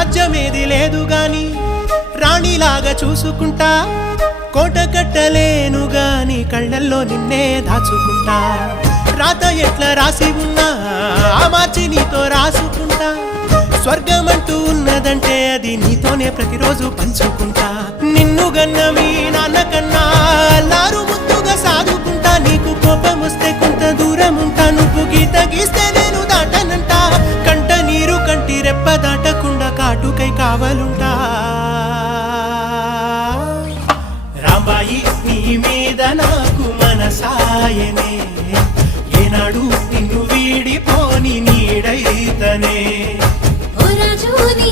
రాజ్యమేది లేదు గాని రాణిలాగా చూసుకుంటా కోట కట్టలేను గాని కళ్ళల్లో నిన్నే దాచుకుంటా రాత ఎట్లా రాసి ఉన్నా ఆ మార్చి నీతో రాసుకుంటా స్వర్గమంటూ ఉన్నదంటే అది నీతోనే ప్రతిరోజు పంచుకుంటా నిన్ను గన్నవి నాన్నకన్నా లారు ముద్దుగా సాదుకుంటా నీకు కోపం వస్తే కొంత దూరం ఉంటా నువ్వు గీత గీస్తే నేను దాటనంట కంట నీరు కంటి రెప్ప దాటకుండా కాటుకై కావలుంటా రాంబాయి నీ మీద నాకు మనసాయనే ఏనాడు నిన్ను వీడిపోని నీడైతనే ఓ రాజు నీ